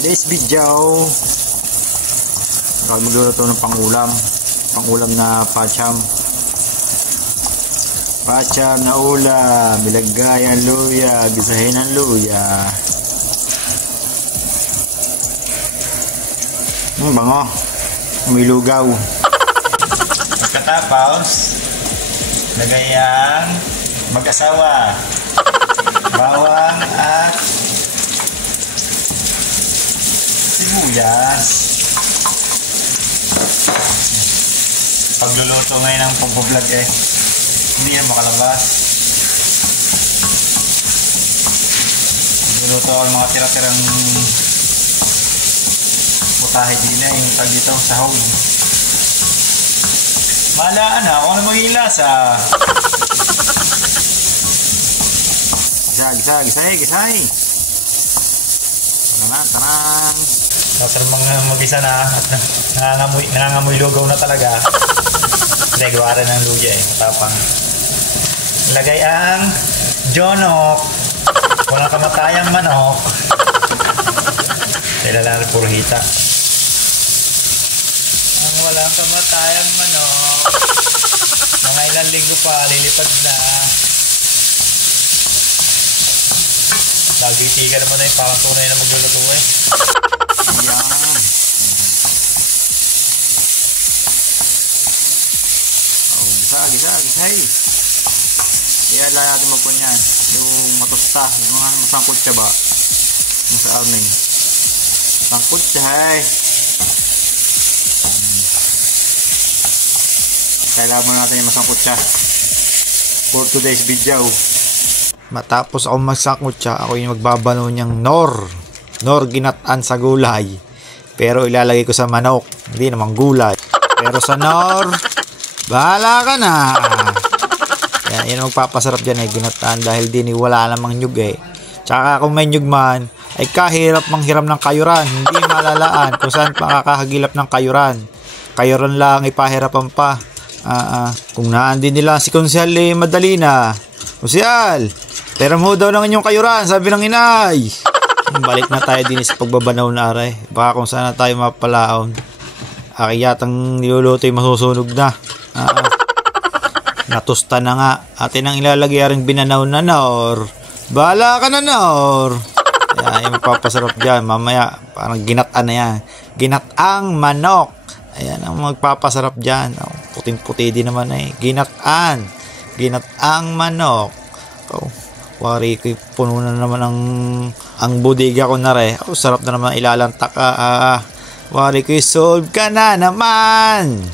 today's video, ako magluluto ng pangulam na pacham na ulam, ilagay ang luya, gisahin ang luya. Bango, umilugaw. Pagkatapos lagay ang mag-asawa, bawang at sibuyas. Pagluluto ngayon ng pagbablog hindi yan makalabas. Pagluluto ang mga tira-tirang putahe din yung tag dito sa home. Malaan na kung ano magiging lasa. Gisay. Tanang. Tapos mga mag-isa na at nangangamoy lugaw na talaga. Kasi gawa rin ng luya matapang. Lagay ang jonok. Walang kamatayang manok. Dahil lang rin puro hita. Ang walang kamatayang manok. Mga ilang linggo pa, lilipad na. Nagiti ka naman parang tunay na magluluto Yan. Gisay. Iala natin magpun yan. Yung matusta, yung mga masangkot siya ba? Yung sa amin. Sangkot siya Kailangan mo natin yung masangkot siya. For today's video. Matapos ako magsangkot siya, ako yung magbabano niyang nor ginataan sa gulay. Pero ilalagay ko sa manok, hindi naman gulay. Pero sa nor, bahala ka na. Yan magpapasarap dyan ginataan dahil din wala namang nyug Tsaka kung may nyug man, ay kahirap manghiram ng kayuran. Hindi malalaan kung saan makakahagilap ng kayuran. Kayuran lang ipahirapan pa. Kung naandin nila si Konsyal madali na. Konsyal, pero mo daw ng inyong kayuran, sabi ng inay. Balik na tayo din sa pagbabanaw na aray. Baka kung saan na tayo mapalaon. Yatang niluluto yung masusunog na. Natusta na nga. Atin ang ilalagay rin binanaw na nor. Bahala ka na nor. Yung magpapasarap dyan. Mamaya parang ginataan na yan. Ginataang manok. Ayan ang magpapasarap dyan. Puting-puti din naman Ginataang manok. Wari ko puno na naman ang budiga ko na sarap na naman ilalantak wari ko solve ka na naman.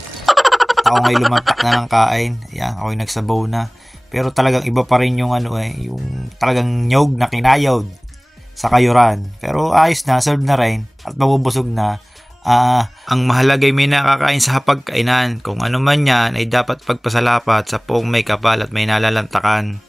Ako ngayon lumantak na ng kain. Ayan, ako yung nagsabaw na. Pero talagang iba pa rin yung yung talagang nyog na kinayod sa kayuran. Pero ayos na, solve na rin at mabubusog na. Ang mahalaga ay may nakakain sa hapagkainan. Kung ano man yan ay dapat pagpasalapat sa poong may kapal at may nalalantakan.